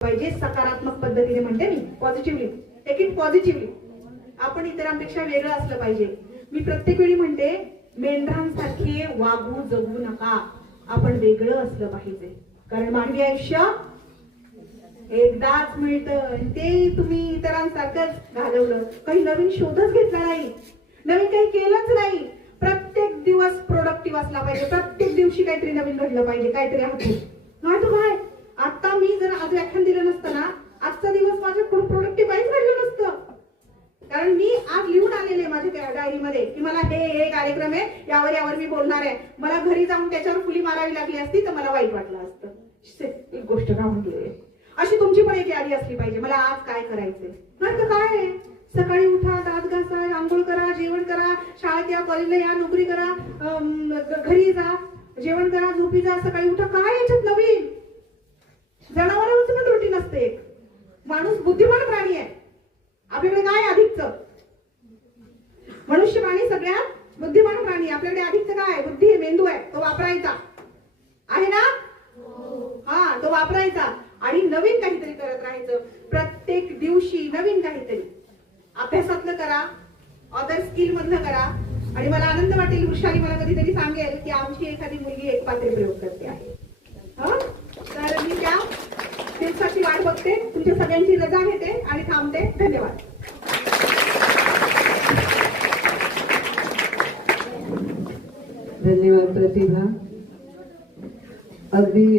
पाहिजे सकारात्मक पद्धतीने, म्हणते मी पॉझिटिव्हली, टेक इट पॉझिटिव्हली. आपण इतरांपेक्षा वेगळं असलं पाहिजे. मी प्रत्येक वेळी म्हणते मेंढरांसारखे वागू जगू नका, आपण वेगळं असलं पाहिजे. कारण मानवी आयुष्य एकदाच मिळतं, ते तुम्ही इतरांसारखंच घालवलं, काही नवीन शोधच घेतला नाही, नवीन काही केलंच नाही. प्रत्येक दिवस प्रोडक्टिव्ह असला पाहिजे, प्रत्येक दिवशी काहीतरी नवीन घडलं पाहिजे, काहीतरी हातून नाही तो काय. आता मी जर आज व्याख्यान दिलं नसतं ना, आजचा दिवस माझ्याकडून प्रोडक्टिव्ह काहीच घडलं नसतं. कारण मी आज लिहून आलेले माझ्या डायरीमध्ये की मला हे कार्यक्रम आहे, यावर मी बोलणार आहे. मला घरी जाऊन त्याच्यावर फुली मारावी लागली असती तर मला वाईट वाटलं असतं. एक गोष्ट राहून गेली. अशी तुमची पण एक यादी असली पाहिजे, मला आज काय करायचंय. नाही तर काय आहे, सकाळी उठा, दात घासा, आंघोळ करा, जेवण करा, शाळेत या, कॉलेजला या, नोकरी करा, घरी जा, जेवण करा, झोपी जा, सकाळी उठा. काय याच्यात नवीन? जनावरांचं पण रुटीन असते. माणूस बुद्धिमान प्राणी आहे, आपल्याकडे काय अधिकचं? मनुष्य प्राणी सगळ्यात बुद्धिमान प्राणी. आपल्याकडे अधिकचं काय? बुद्धी आहे, मेंदू आहे, तो वापरायचा आहे ना. हा, तो वापरायचा आणि नवीन काहीतरी करत राहायचं. प्रत्येक दिवशी नवीन काहीतरी अभ्यासातलं करा, अदर स्किल मधलं करा. आणि मला आनंद वाटेल, वृषाली मला कधीतरी सांगेल की आमची एखादी मुलगी एक पात्र प्रयोग करते आहे. तर मी त्या दिवसाची वाट बघते. तुमच्या सगळ्यांची रजा घेते आणि थांबते. धन्यवाद. धन्यवाद प्रतिभा. अगदी